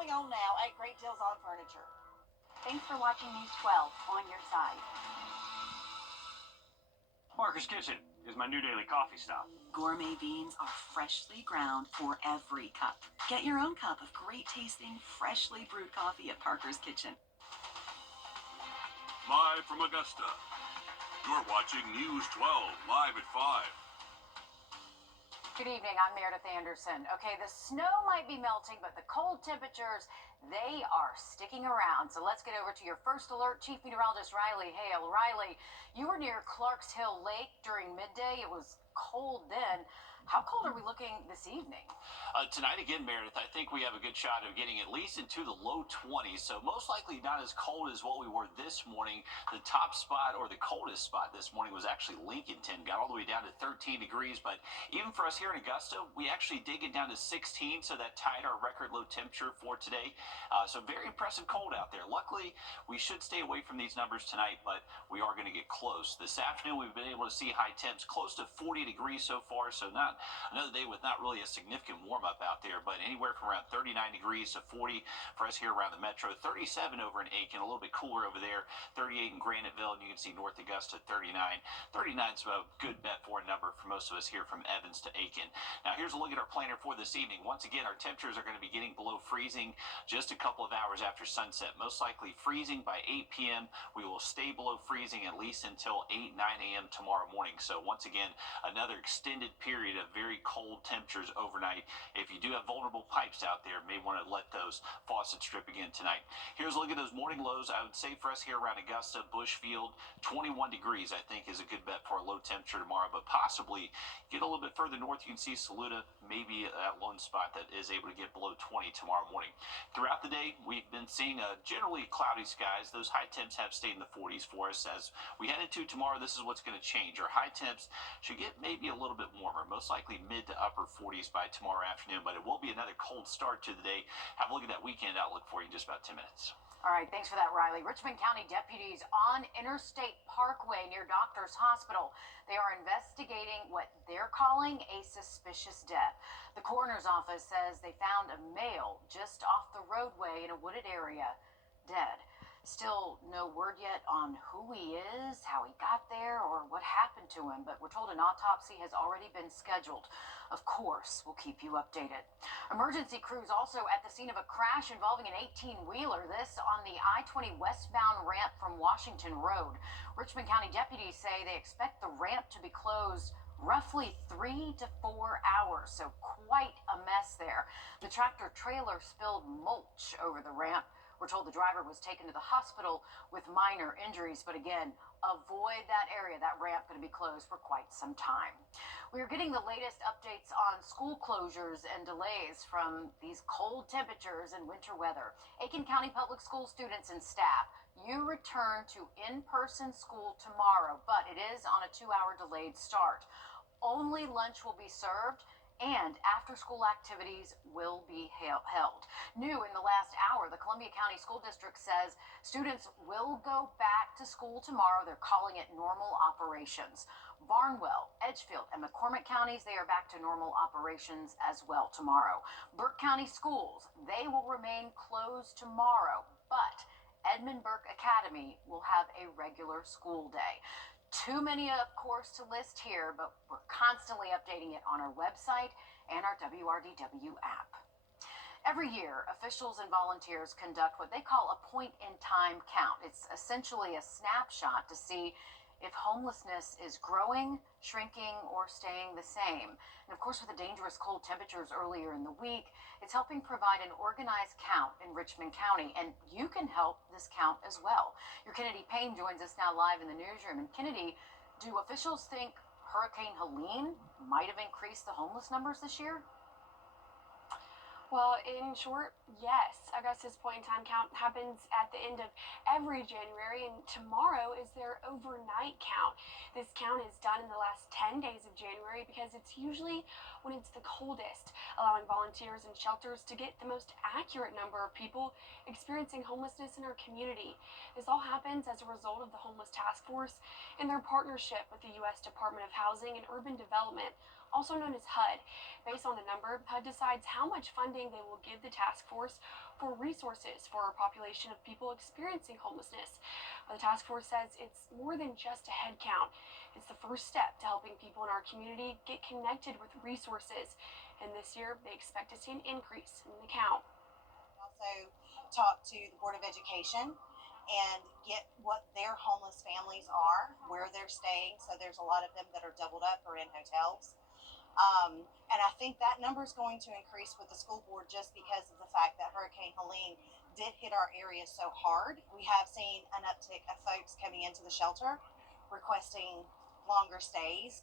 going on now at Great Deals on Furniture. Thanks for watching News 12 on your side. Parker's Kitchen is my new daily coffee stop. Gourmet beans are freshly ground for every cup. Get your own cup of great tasting, freshly brewed coffee at Parker's Kitchen. Live from Augusta, you're watching News 12 live at 5. Good evening, I'm Meredith Anderson. Okay, the snow might be melting, but the cold temperatures, they are sticking around. So let's get over to your first alert, Chief Meteorologist Riley Hale. Riley, you were near Clarks Hill Lake during midday. It was cold then. How cold are we looking this evening? Tonight again, Meredith, I think we have a good shot of getting at least into the low 20s, so most likely not as cold as what we were this morning. The top spot, or the coldest spot this morning, was actually Lincolnton. Got all the way down to 13 degrees, but even for us here in Augusta, we actually did get down to 16, so that tied our record low temperature for today. So very impressive cold out there. Luckily, we should stay away from these numbers tonight, but we are going to get close. This afternoon, we've been able to see high temps close to 40 degrees so far, so not another day with not really a significant warm-up out there, but anywhere from around 39 degrees to 40 for us here around the metro. 37 over in Aiken, a little bit cooler over there. 38 in Graniteville, and you can see North Augusta 39. 39 is a good bet for a number for most of us here from Evans to Aiken. Now here's a look at our planner for this evening. Once again, our temperatures are going to be getting below freezing just a couple of hours after sunset. Most likely freezing by 8 p.m. We will stay below freezing at least until 8, 9 a.m. tomorrow morning. So once again, another extended period of very cold temperatures overnight. If you do have vulnerable pipes out there, may want to let those faucets drip again tonight. Here's a look at those morning lows. I would say for us here around Augusta, Bushfield, 21 degrees I think is a good bet for a low temperature tomorrow, but possibly get a little bit further north, you can see Saluda, maybe that lone spot that is able to get below 20 tomorrow morning. Throughout the day, we've been seeing generally cloudy skies. Those high temps have stayed in the 40s for us. As we head into tomorrow, this is what's going to change. Our high temps should get maybe a little bit warmer, most likely mid to upper 40s by tomorrow afternoon, but it will be another cold start to the day. Have a look at that weekend outlook for you in just about 10 minutes. All right, thanks for that, Riley. Richmond County deputies on Interstate Parkway near Doctors Hospital. They are investigating what they're calling a suspicious death. The coroner's office says they found a male just off the roadway in a wooded area, dead. Still no word yet on who he is, how he got there, or what happened to him, but we're told an autopsy has already been scheduled. Of course, we'll keep you updated. Emergency crews also at the scene of a crash involving an 18-wheeler, this on the I-20 westbound ramp from Washington Road. Richmond County deputies say they expect the ramp to be closed roughly 3 to 4 hours, so quite a mess there. The tractor trailer spilled mulch over the ramp. We're told the driver was taken to the hospital with minor injuries, but again, avoid that area. That ramp going to be closed for quite some time. We're getting the latest updates on school closures and delays from these cold temperatures and winter weather. Aiken County Public School students and staff, you return to in-person school tomorrow, but it is on a 2-hour delayed start. Only lunch will be served, and after-school activities will be held. New in the last hour, the Columbia County School District says students will go back to school tomorrow. They're calling it normal operations. Barnwell, Edgefield, and McCormick counties, they are back to normal operations as well tomorrow. Burke County schools, they will remain closed tomorrow, but Edmund Burke Academy will have a regular school day. Too many, of course, to list here, but we're constantly updating it on our website and our WRDW app. Every year, officials and volunteers conduct what they call a point-in-time count. It's essentially a snapshot to see if homelessness is growing, shrinking, or staying the same. And of course, with the dangerous cold temperatures earlier in the week, it's helping provide an organized count in Richmond County, and you can help this count as well. Your Kennedy Payne joins us now live in the newsroom. And Kennedy, do officials think Hurricane Helene might have increased the homeless numbers this year? Well, in short, yes. Augusta's point-in-time count happens at the end of every January, and tomorrow is their overnight count. This count is done in the last 10 days of January because it's usually when it's the coldest, allowing volunteers and shelters to get the most accurate number of people experiencing homelessness in our community. This all happens as a result of the Homeless Task Force and their partnership with the U.S. Department of Housing and Urban Development. also known as HUD. Based on the number, HUD decides how much funding they will give the task force for resources for a population of people experiencing homelessness. But the task force says it's more than just a head count. It's the first step to helping people in our community get connected with resources. And this year, they expect to see an increase in the count. Also talk to the Board of Education and get what their homeless families are, where they're staying. So there's a lot of them that are doubled up or in hotels. And I think that number is going to increase with the school board just because of the fact that Hurricane Helene did hit our area so hard. We have seen an uptick of folks coming into the shelter requesting longer stays.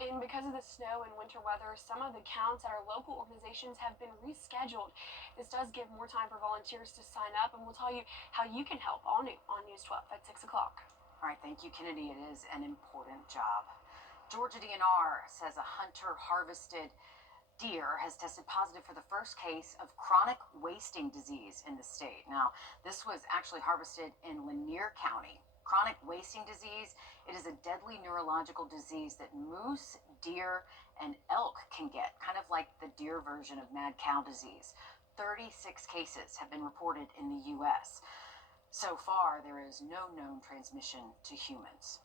And because of the snow and winter weather, some of the counts at our local organizations have been rescheduled. This does give more time for volunteers to sign up, and we'll tell you how you can help all new on News 12 at 6 o'clock. All right, thank you, Kennedy. It is an important job. Georgia DNR says a hunter-harvested deer has tested positive for the first case of chronic wasting disease in the state. Now, this was actually harvested in Lanier County. Chronic wasting disease, it is a deadly neurological disease that moose, deer, and elk can get, kind of like the deer version of mad cow disease. 36 cases have been reported in the U.S. So far, there is no known transmission to humans.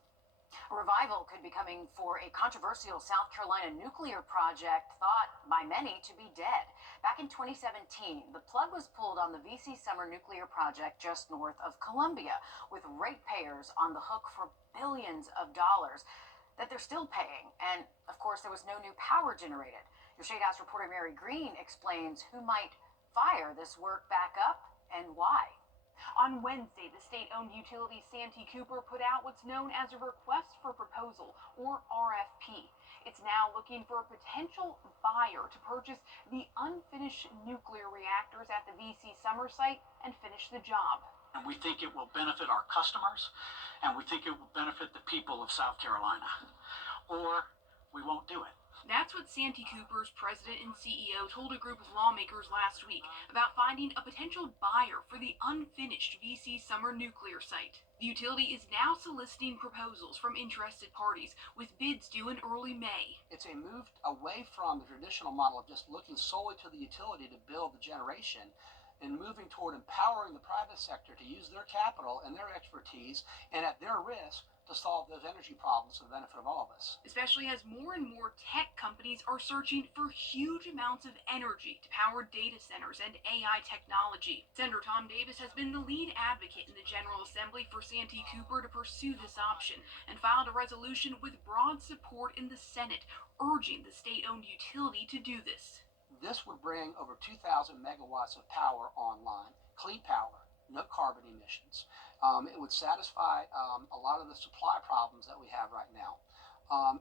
A revival could be coming for a controversial South Carolina nuclear project thought by many to be dead. Back in 2017, the plug was pulled on the VC Summer nuclear project just north of Columbia, with ratepayers on the hook for billions of dollars that they're still paying. And, of course, there was no new power generated. Your Shade House reporter Mary Green explains who might fire this work back up and why. On Wednesday, the state-owned utility Santee Cooper put out what's known as a request for proposal, or RFP. It's now looking for a potential buyer to purchase the unfinished nuclear reactors at the VC Summer site and finish the job. And we think it will benefit our customers, and we think it will benefit the people of South Carolina. Or we won't do it. That's what Santee Cooper's president and CEO told a group of lawmakers last week about finding a potential buyer for the unfinished VC Summer nuclear site. The utility is now soliciting proposals from interested parties, with bids due in early May. It's a move away from the traditional model of just looking solely to the utility to build the generation, and moving toward empowering the private sector to use their capital and their expertise, and at their risk, to solve those energy problems for the benefit of all of us. Especially as more and more tech companies are searching for huge amounts of energy to power data centers and AI technology. Senator Tom Davis has been the lead advocate in the General Assembly for Santee Cooper to pursue this option, and filed a resolution with broad support in the Senate, urging the state-owned utility to do this. This would bring over 2,000 megawatts of power online, clean power, no carbon emissions. It would satisfy a lot of the supply problems that we have right now.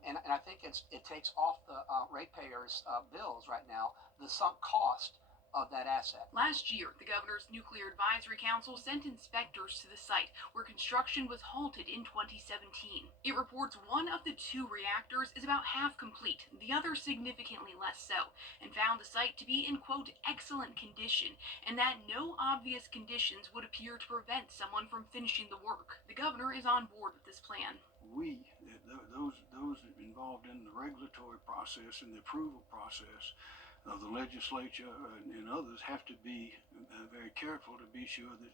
And I think it takes off the ratepayers' bills right now the sunk cost of that asset. Last year, the governor's Nuclear Advisory Council sent inspectors to the site, where construction was halted in 2017. It reports one of the two reactors is about half complete, the other significantly less so, and found the site to be in, quote, excellent condition, and that no obvious conditions would appear to prevent someone from finishing the work. The governor is on board with this plan. Those involved in the regulatory process and the approval process of the legislature and others have to be very careful to be sure that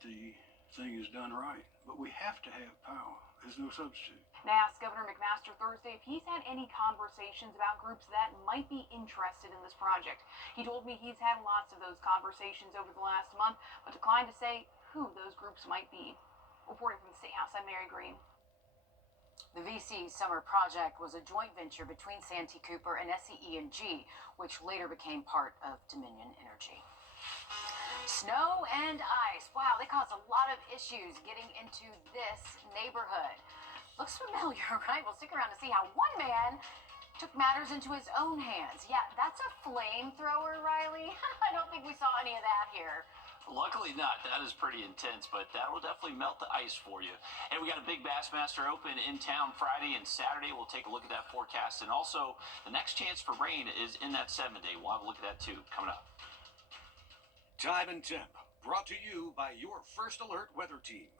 the thing is done right. But we have to have power. There's no substitute. I asked Governor McMaster Thursday if he's had any conversations about groups that might be interested in this project. He told me he's had lots of those conversations over the last month, but declined to say who those groups might be. Reporting from the State House, I'm Mary Green. The VC Summer project was a joint venture between Santee Cooper and SCE&G, which later became part of Dominion Energy. Snow and ice. Wow, they caused a lot of issues getting into this neighborhood. Looks familiar, right? Well, stick around to see how one man took matters into his own hands. Yeah, that's a flamethrower, Riley. I don't think we saw any of that here. Luckily not. That is pretty intense, but that will definitely melt the ice for you. And we got a big Bassmaster Open in town Friday and Saturday. We'll take a look at that forecast. And also, the next chance for rain is in that 7-day. We'll have a look at that too coming up. Time and Temp, brought to you by your First Alert weather team.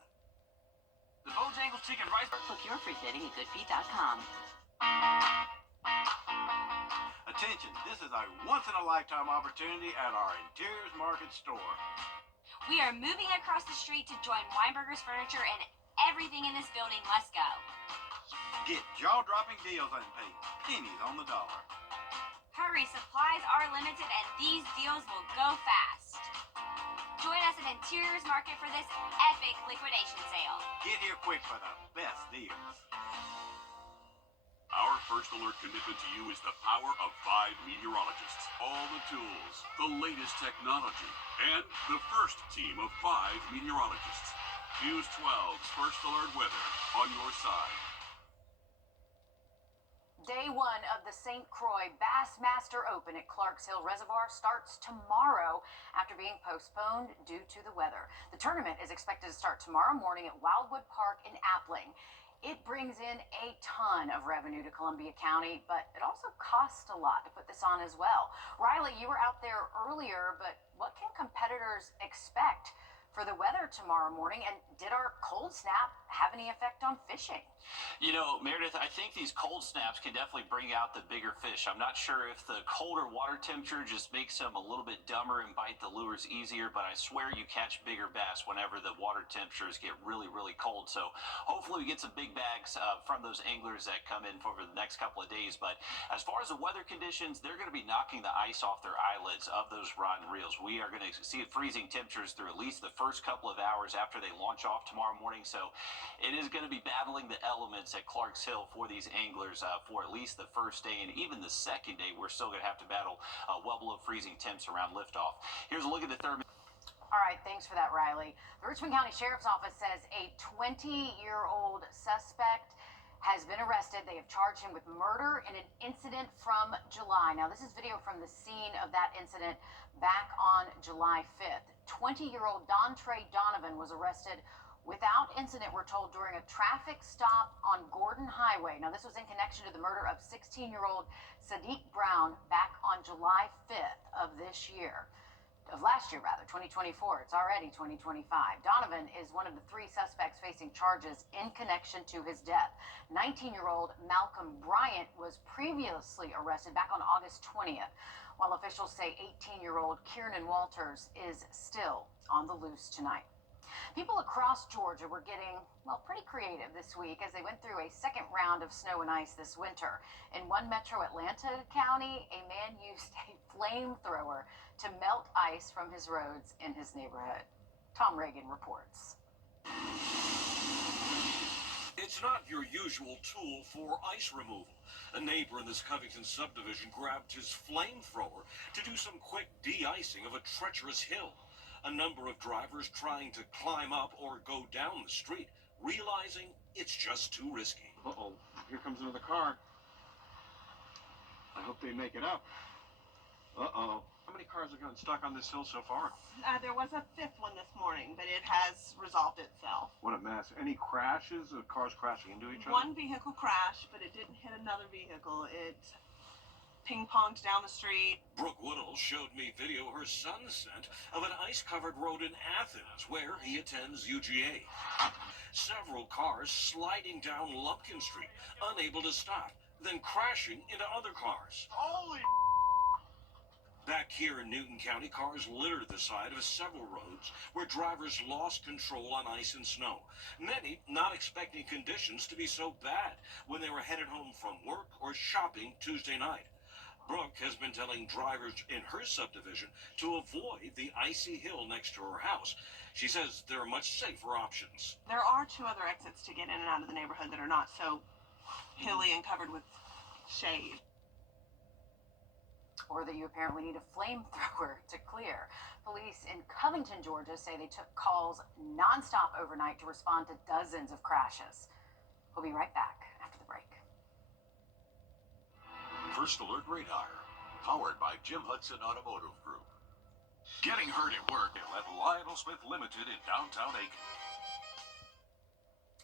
The Bojangles Chicken Rice. Book your free fitting at goodfeet.com. Attention, this is a once-in-a-lifetime opportunity at our Interiors Market store. We are moving across the street to join Weinberger's Furniture, and everything in this building must go. Get jaw-dropping deals and pay pennies on the dollar. Hurry, supplies are limited and these deals will go fast. Join us at Interiors Market for this epic liquidation sale. Get here quick for the best deals. Our first alert commitment to you is the power of 5 meteorologists. All the tools, the latest technology, and the first team of 5 meteorologists. News 12's First Alert Weather on your side. Day 1 of the St. Croix Bassmaster Open at Clarks Hill Reservoir starts tomorrow after being postponed due to the weather. The tournament is expected to start tomorrow morning at Wildwood Park in Appling. It brings in a ton of revenue to Columbia County, but it also costs a lot to put this on as well. Riley, you were out there earlier, but what can competitors expect for the weather tomorrow morning? And did our cold snap have any effect on fishing? You know, Meredith, I think these cold snaps can definitely bring out the bigger fish. I'm not sure if the colder water temperature just makes them a little bit dumber and bite the lures easier, but I swear you catch bigger bass whenever the water temperatures get really, really cold. So hopefully we get some big bags from those anglers that come in for the next couple of days. But as far as the weather conditions, they're going to be knocking the ice off their eyelids of those rod and reels. We are going to see freezing temperatures through at least the first couple of hours after they launch off tomorrow morning. So it is going to be battling the elements at Clarks Hill for these anglers for at least the first day, and even the second day we're still going to have to battle well below freezing temps around liftoff. Here's a look at the third. All right, thanks for that, Riley. The Richmond County Sheriff's Office says a 20-year-old suspect has been arrested. They have charged him with murder in an incident from July. Now, this is video from the scene of that incident back on July 5th. 20-year-old Dontre Donovan was arrested without incident, we're told, during a traffic stop on Gordon Highway. Now, this was in connection to the murder of 16-year-old Sadiq Brown back on July 5th of last year, 2024. It's already 2025. Donovan is one of the 3 suspects facing charges in connection to his death. 19-year-old Malcolm Bryant was previously arrested back on August 20th, while officials say 18-year-old Kiernan Walters is still on the loose tonight. People across Georgia were getting, well, pretty creative this week as they went through a second round of snow and ice this winter. In one metro Atlanta county, a man used a flamethrower to melt ice from his roads in his neighborhood. Tom Reagan reports. It's not your usual tool for ice removal. A neighbor in this Covington subdivision grabbed his flamethrower to do some quick de-icing of a treacherous hill. A number of drivers trying to climb up or go down the street, realizing it's just too risky. Uh-oh, here comes another car. I hope they make it up. Uh-oh. How many cars have gotten stuck on this hill so far? There was a 5th one this morning, but it has resolved itself. What a mess. Any crashes of cars crashing into each other? One vehicle crashed, but it didn't hit another vehicle. It ping-ponged down the street. Brooke Woodall showed me video her son sent of an ice-covered road in Athens, where he attends UGA. Several cars sliding down Lumpkin Street, unable to stop, then crashing into other cars. Holy! Back here in Newton County, cars littered the side of several roads where drivers lost control on ice and snow. Many not expecting conditions to be so bad when they were headed home from work or shopping Tuesday night. Brooke has been telling drivers in her subdivision to avoid the icy hill next to her house. She says there are much safer options. There are 2 other exits to get in and out of the neighborhood that are not so hilly and covered with shade. Or that you apparently need a flamethrower to clear. Police in Covington, Georgia say they took calls nonstop overnight to respond to dozens of crashes. We'll be right back after the break. First Alert Radar, powered by Jim Hudson Automotive Group. Getting hurt at work at Lionel Smith Limited in downtown Aiken.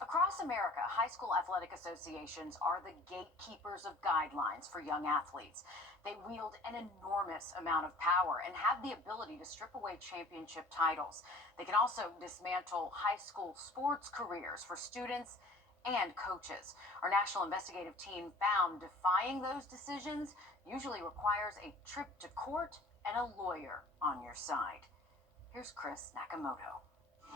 Across America, high school athletic associations are the gatekeepers of guidelines for young athletes. They wield an enormous amount of power and have the ability to strip away championship titles. They can also dismantle high school sports careers for students and coaches. Our national investigative team found defying those decisions usually requires a trip to court and a lawyer on your side. Here's Chris Nakamoto.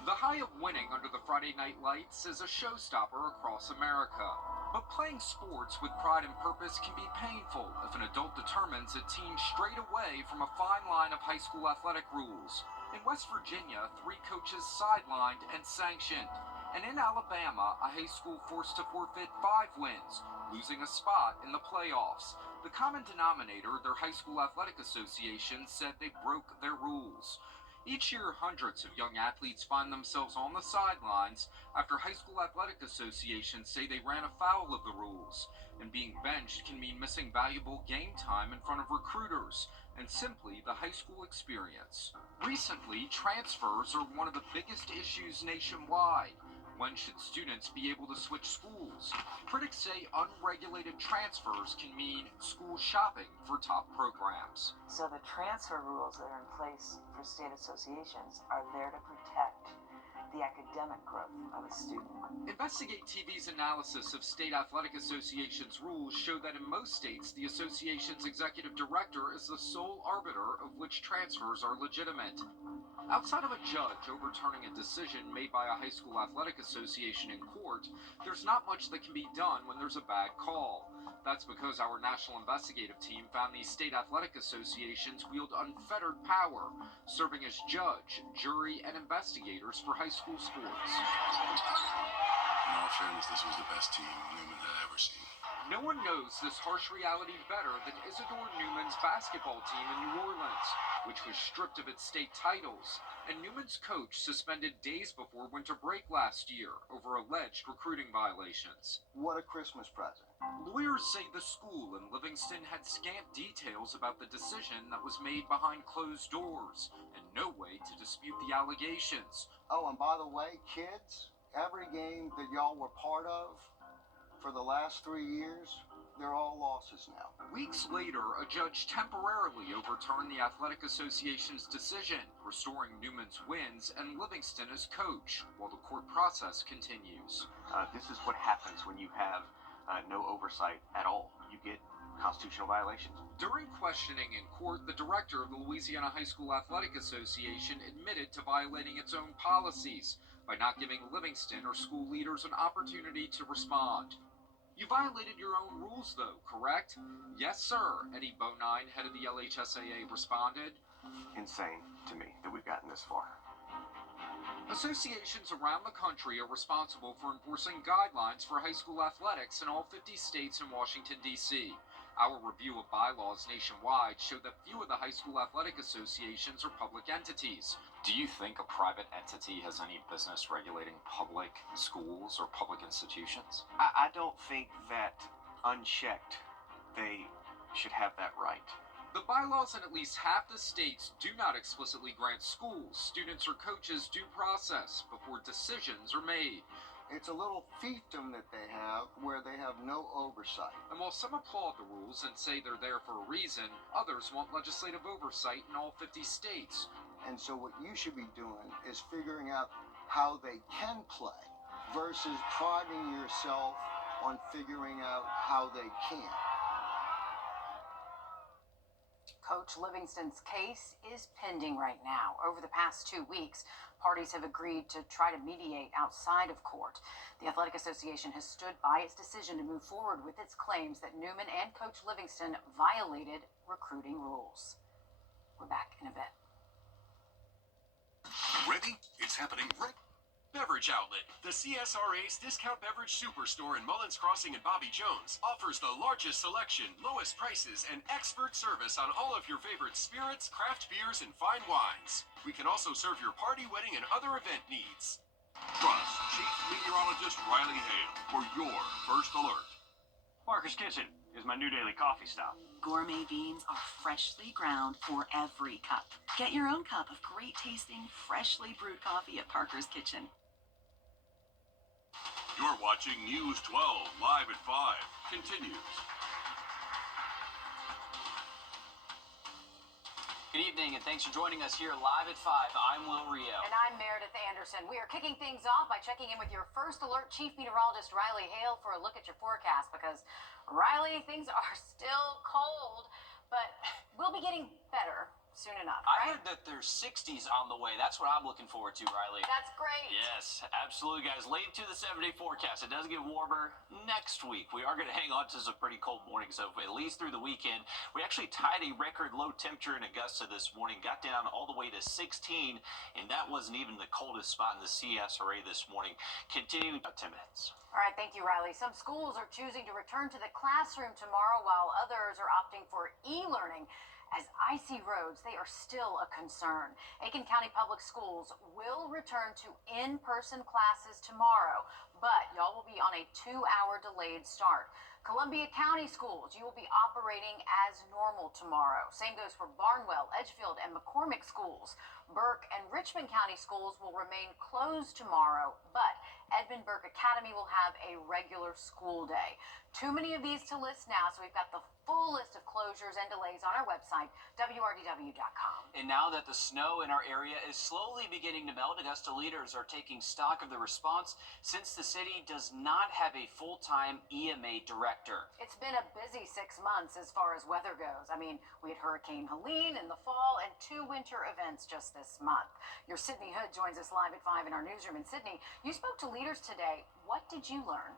The high of winning under the Friday night lights is a showstopper across America. But playing sports with pride and purpose can be painful if an adult determines a team strayed away from a fine line of high school athletic rules. In West Virginia, 3 coaches sidelined and sanctioned. And in Alabama, a high school forced to forfeit 5 wins, losing a spot in the playoffs. The common denominator, their high school athletic association, said they broke their rules. Each year, hundreds of young athletes find themselves on the sidelines after high school athletic associations say they ran afoul of the rules. And being benched can mean missing valuable game time in front of recruiters and simply the high school experience. Recently, transfers are one of the biggest issues nationwide. When should students be able to switch schools? Critics say unregulated transfers can mean school shopping for top programs. So the transfer rules that are in place for state associations are there to protect the academic growth of a student. Investigate TV's analysis of state athletic associations' rules show that in most states, the association's executive director is the sole arbiter of which transfers are legitimate. Outside of a judge overturning a decision made by a high school athletic association in court, there's not much that can be done when there's a bad call. That's because our national investigative team found these state athletic associations wield unfettered power, serving as judge, jury, and investigators for high school sports. In all fairness, this was the best team Newman had ever seen. No one knows this harsh reality better than Isidore Newman's basketball team in New Orleans, which was stripped of its state titles, and Newman's coach suspended days before winter break last year over alleged recruiting violations. What a Christmas present. Lawyers say the school in Livingston had scant details about the decision that was made behind closed doors, and no way to dispute the allegations. Oh, and by the way, kids, every game that y'all were part of for the last 3 years, they're all losses now. Weeks later, a judge temporarily overturned the Athletic Association's decision, restoring Newman's wins and Livingston as coach, while the court process continues. This is what happens when you have no oversight at all. You get constitutional violations. During questioning in court, the director of the Louisiana High School Athletic Association admitted to violating its own policies by not giving Livingston or school leaders an opportunity to respond. You violated your own rules, though, correct? Yes, sir, Eddie Bonine, head of the LHSAA, responded. Insane to me that we've gotten this far. Associations around the country are responsible for enforcing guidelines for high school athletics in all 50 states and Washington, D.C. Our review of bylaws nationwide showed that few of the high school athletic associations are public entities. Do you think a private entity has any business regulating public schools or public institutions? I don't think that unchecked they should have that right. The bylaws in at least half the states do not explicitly grant schools, students, or coaches due process before decisions are made. It's a little fiefdom that they have where they have no oversight. And while some applaud the rules and say they're there for a reason, others want legislative oversight in all 50 states. And so what you should be doing is figuring out how they can play versus priding yourself on figuring out how they can't. Coach Livingston's case is pending right now. Over the past 2 weeks, parties have agreed to try to mediate outside of court. The Athletic Association has stood by its decision to move forward with its claims that Newman and Coach Livingston violated recruiting rules. We're back in a bit. Ready? It's happening right. Beverage Outlet, the CSRA's discount beverage superstore in Mullins Crossing and Bobby Jones, offers the largest selection, lowest prices, and expert service on all of your favorite spirits, craft beers, and fine wines. We can also serve your party, wedding, and other event needs. Trust Chief Meteorologist Riley Hale for your first alert. Barker's Kitchen is my new daily coffee stop. Gourmet beans are freshly ground for every cup. Get your own cup of great tasting, freshly brewed coffee at Parker's Kitchen. You're watching News 12 live at 5. Continues. Good evening, and thanks for joining us here live at 5. I'm Will Rio. And I'm Meredith Anderson. We are kicking things off by checking in with your first alert chief meteorologist, Riley Hale, for a look at your forecast. Because, Riley, things are still cold, but we'll be getting better soon enough. I heard that there's 60s on the way. That's what I'm looking forward to, Riley. That's great. Yes, absolutely, guys. Late to the 7-day forecast. It does get warmer next week. We are going to hang on to some pretty cold mornings, so at least through the weekend. We actually tied a record low temperature in Augusta this morning. Got down all the way to 16, and that wasn't even the coldest spot in the CSRA this morning. Continuing about 10 minutes. All right, thank you, Riley. Some schools are choosing to return to the classroom tomorrow, while others are opting for e-learning. As icy roads, they are still a concern. Aiken County Public Schools will return to in-person classes tomorrow, but y'all will be on a 2-hour delayed start. Columbia County Schools, you will be operating as normal tomorrow. Same goes for Barnwell, Edgefield, and McCormick Schools. Burke and Richmond County Schools will remain closed tomorrow, but Edmund Burke Academy will have a regular school day. Too many of these to list now, so we've got the full list of closures and delays on our website, wrdw.com. And now that the snow in our area is slowly beginning to melt, Augusta leaders are taking stock of the response since the city does not have a full-time EMA director. It's been a busy 6 months as far as weather goes. I mean, we had Hurricane Helene in the fall and 2 winter events just this month. Your Sydney Hood joins us live at 5 in our newsroom. And Sydney, you spoke to leaders today. What did you learn?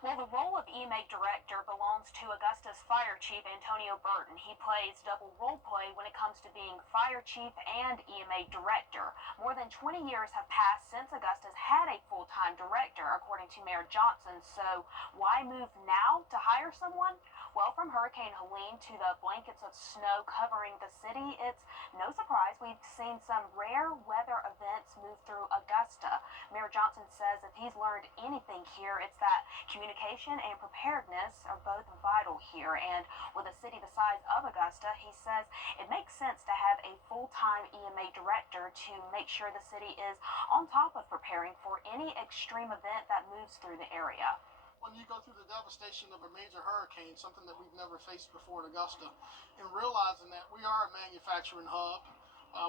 Well, the role of EMA director belongs to Augusta's fire chief, Antonio Burton. He plays double role play when it comes to being fire chief and EMA director. More than 20 years have passed since Augusta's had a full-time director, according to Mayor Johnson. So why move now to hire someone? Well, from Hurricane Helene to the blankets of snow covering the city, it's no surprise we've seen some rare weather events move through Augusta. Mayor Johnson says if he's learned anything here, it's that communication and preparedness are both vital here. And with a city the size of Augusta, he says it makes sense to have a full-time EMA director to make sure the city is on top of preparing for any extreme event that moves through the area. When you go through the devastation of a major hurricane, something that we've never faced before in Augusta, and realizing that we are a manufacturing hub,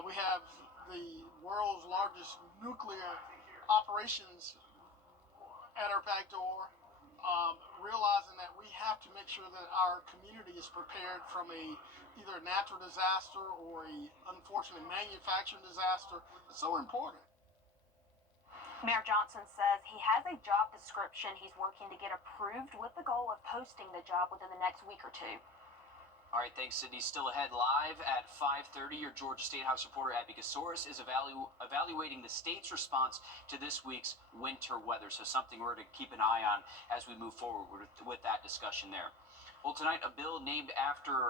we have the world's largest nuclear operations at our back door, realizing that we have to make sure that our community is prepared from either a natural disaster or a unfortunate manufacturing disaster. It's so important. Mayor Johnson says he has a job description he's working to get approved with the goal of posting the job within the next week or two. All right, thanks, Sydney. Still ahead live at 5:30. Your Georgia State House reporter Abby Kasoris is evaluating the state's response to this week's winter weather. So something we're to keep an eye on as we move forward with that discussion there. Well, tonight, a bill named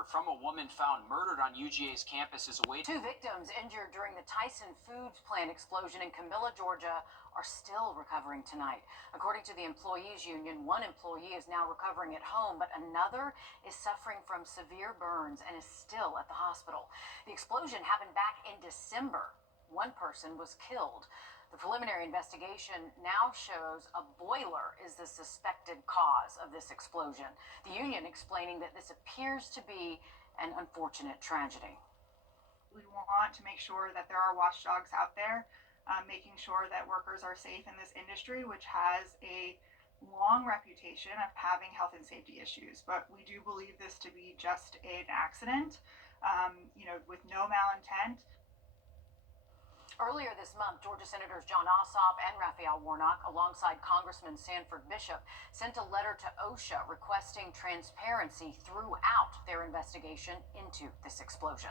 from a woman found murdered on UGA's campus is awaiting. 2 victims injured during the Tyson Foods plant explosion in Camilla, Georgia, are still recovering tonight. According to the employees union, 1 employee is now recovering at home, but another is suffering from severe burns and is still at the hospital. The explosion happened back in December. 1 person was killed. The preliminary investigation now shows a boiler is the suspected cause of this explosion. The union explaining that this appears to be an unfortunate tragedy. We want to make sure that there are watchdogs out there, making sure that workers are safe in this industry, which has a long reputation of having health and safety issues. But we do believe this to be just an accident, with no malintent. Earlier this month, Georgia Senators John Ossoff and Raphael Warnock, alongside Congressman Sanford Bishop, sent a letter to OSHA requesting transparency throughout their investigation into this explosion.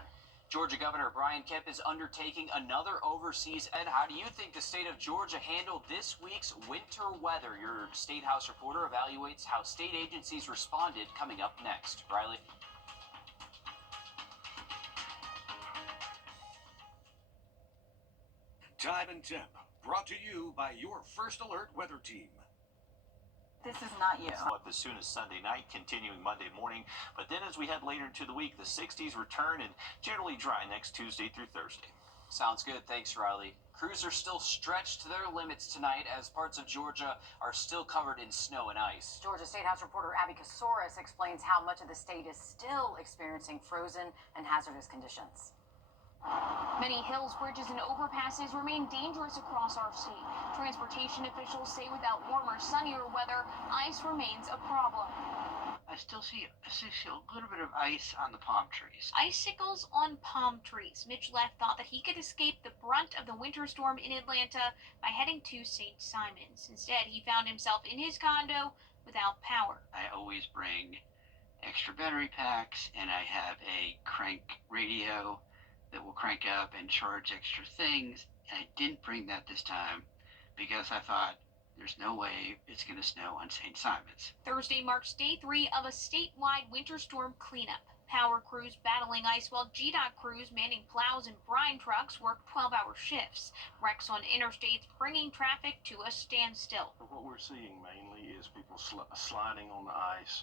Georgia Governor Brian Kemp is undertaking another overseas. Ed, how do you think the state of Georgia handled this week's winter weather? Your State House reporter evaluates how state agencies responded, coming up next. Riley? Time and temp, brought to you by your First Alert weather team. This is not you. Up as soon as Sunday night, continuing Monday morning. But then as we head later into the week, the 60s return and generally dry next Tuesday through Thursday. Sounds good. Thanks, Riley. Crews are still stretched to their limits tonight as parts of Georgia are still covered in snow and ice. Georgia State House reporter Abby Kasoris explains how much of the state is still experiencing frozen and hazardous conditions. Many hills, bridges, and overpasses remain dangerous across our state. Transportation officials say without warmer, sunnier weather, ice remains a problem. I still see a little bit of ice on the palm trees. Icicles on palm trees. Mitch Leff thought that he could escape the brunt of the winter storm in Atlanta by heading to St. Simons. Instead, he found himself in his condo without power. I always bring extra battery packs, and I have a crank radio that will crank up and charge extra things. And I didn't bring that this time because I thought, there's no way it's going to snow on St. Simons. Thursday marks day 3 of a statewide winter storm cleanup. Power crews battling ice while GDOT crews manning plows and brine trucks work 12-hour shifts. Wrecks on interstates bringing traffic to a standstill. What we're seeing mainly is people sliding on the ice,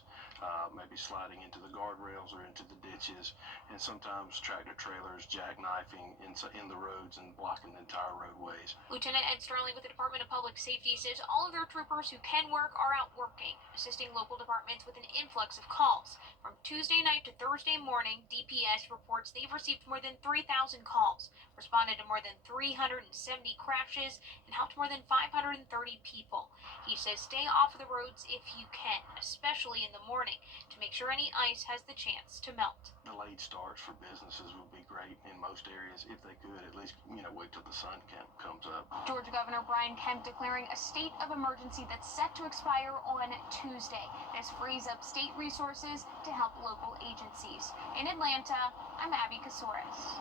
maybe sliding into the guardrails or into the ditches, and sometimes tractor trailers jackknifing in the roads and blocking the entire roadways. Lieutenant Ed Sterling with the Department of Public Safety says all of their troopers who can work are out working, assisting local departments with an influx of calls. From Tuesday night to Thursday morning, DPS reports they've received more than 3,000 calls, responded to more than 370 crashes, and helped more than 530 people. He says stay off of the roads if you can, especially in the morning, to make sure any ice has the chance to melt. Delayed starts for businesses would be great in most areas if they could at least, wait till the sun comes up. Georgia Governor Brian Kemp declaring a state of emergency that's set to expire on Tuesday. This frees up state resources to help local agencies. In Atlanta, I'm Abby Kasoris.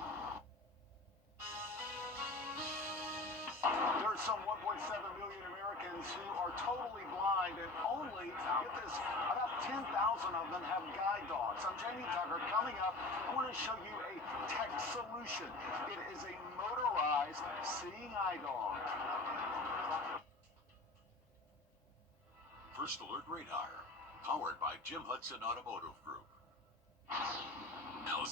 There's some 1.7 million Americans who are totally blind, and only, get this, about 10,000 of them have guide dogs. I'm Jamie Tucker. Coming up, I want to show you a tech solution. It is a motorized seeing eye dog. First Alert Radar, powered by Jim Hudson Automotive Group. Now,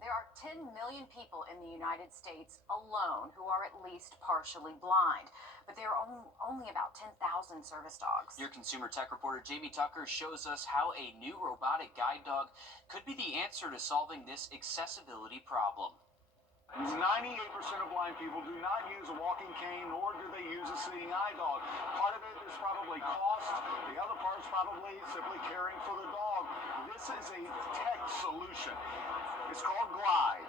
There are 10 million people in the United States alone who are at least partially blind, but there are only about 10,000 service dogs. Your consumer tech reporter Jamie Tucker shows us how a new robotic guide dog could be the answer to solving this accessibility problem. 98% of blind people do not use a walking cane, nor do they use a seeing eye dog. Part of it is probably cost. The other part is probably simply caring for the dog. This is a tech solution. It's called Glide.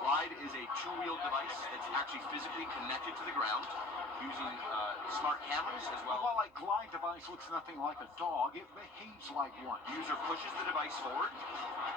Glide is a two-wheel device that's actually physically connected to the ground using smart cameras as well. While a Glide device looks nothing like a dog, it behaves like one. The user pushes the device forward,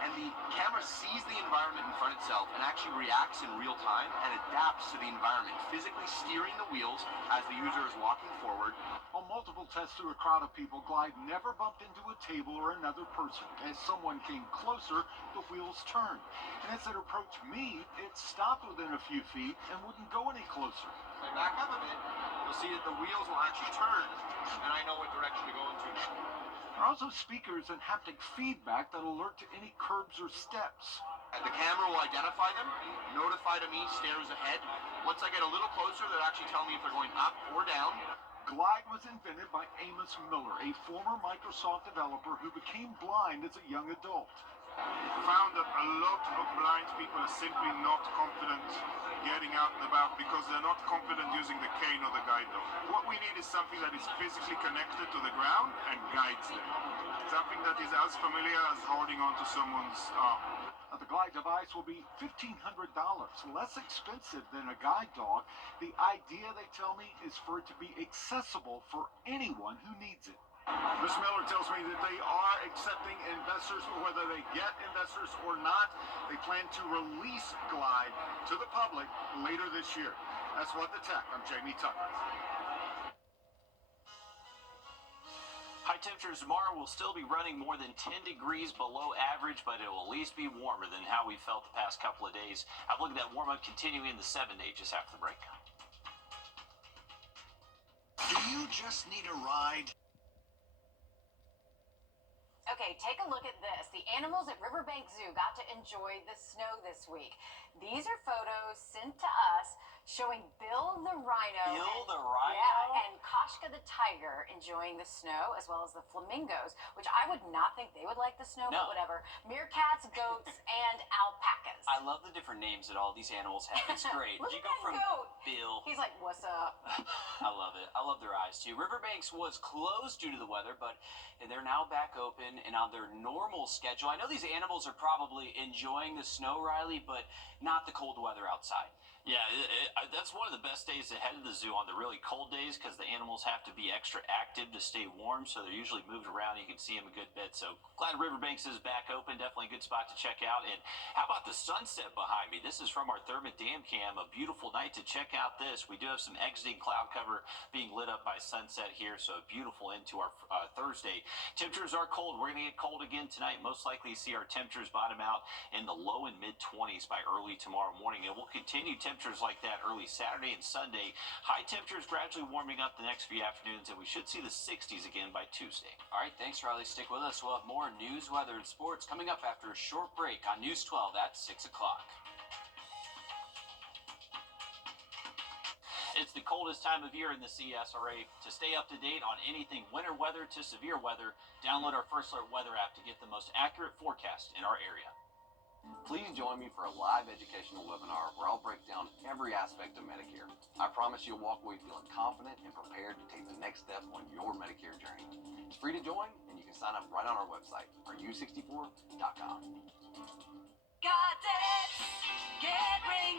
and the camera sees the environment in front itself and actually reacts in real time and adapts to the environment, physically steering the wheels as the user is walking forward. On multiple tests through a crowd of people, Glide never bumped into a table or another person. As someone came closer, the wheels turned. And as it approached me, it stopped within a few feet and wouldn't go any closer. If I back up a bit, you'll see that the wheels will actually turn, and I know what direction to go into now. There are also speakers and haptic feedback that alert to any curbs or steps. The camera will identify them, notify to me stairs ahead. Once I get a little closer, they'll actually tell me if they're going up or down. Glide was invented by Amos Miller, a former Microsoft developer who became blind as a young adult. We found that a lot of blind people are simply not confident getting out and about because they're not confident using the cane or the guide dog. What we need is something that is physically connected to the ground and guides them. Something that is as familiar as holding onto someone's arm. The Glide device will be $1,500, less expensive than a guide dog. The idea, they tell me, is for it to be accessible for anyone who needs it. Ms. Miller tells me that they are accepting investors, whether they get investors or not. They plan to release Glide to the public later this year. That's What the Tech. I'm Jamie Tucker. High temperatures tomorrow will still be running more than 10 degrees below average, but it will at least be warmer than how we felt the past couple of days. I've looked at that warm up continuing in the 7-day just after the break. Do you just need a ride? Okay, take a look at this. The animals at Riverbank Zoo got to enjoy the snow this week. These are photos sent to us showing Bill the rhino. Bill the rhino? Yeah, and Koshka the tiger enjoying the snow, as well as the flamingos, which I would not think they would like the snow, No. but whatever. Meerkats, goats, and alpacas. I love the different names that all these animals have. It's great. Look You at go that from goat. Bill. He's like, what's up? I love it. I love their eyes too. Riverbanks was closed due to the weather, but they're now back open and on their normal schedule. I know these animals are probably enjoying the snow, Riley, but not the cold weather outside. Yeah, that's one of the best days ahead of the zoo on the really cold days because the animals have to be extra active to stay warm, so they're usually moved around. You can see them a good bit. So glad Riverbanks is back open. Definitely a good spot to check out. And how about the sunset behind me? This is from our Thermit Dam Cam. A beautiful night to check out this. We do have some exiting cloud cover being lit up by sunset here, so a beautiful end to our Thursday. Temperatures are cold. We're going to get cold again tonight. Most likely see our temperatures bottom out in the low and mid-20s by early tomorrow morning. And we'll continue temperatures like that early Saturday and Sunday. High temperatures gradually warming up the next few afternoons, and we should see the 60s again by Tuesday. All right, thanks, Riley. Stick with us. We'll have more news, weather, and sports coming up after a short break on News 12 at 6 o'clock. It's the coldest time of year in the CSRA. To stay up to date on anything winter weather to severe weather, download our First Alert Weather app to get the most accurate forecast in our area. Please join me for a live educational webinar where I'll break down every aspect of Medicare. I promise you'll walk away feeling confident and prepared to take the next step on your Medicare journey. It's free to join, and you can sign up right on our website, rU64.com. Got it! Get ring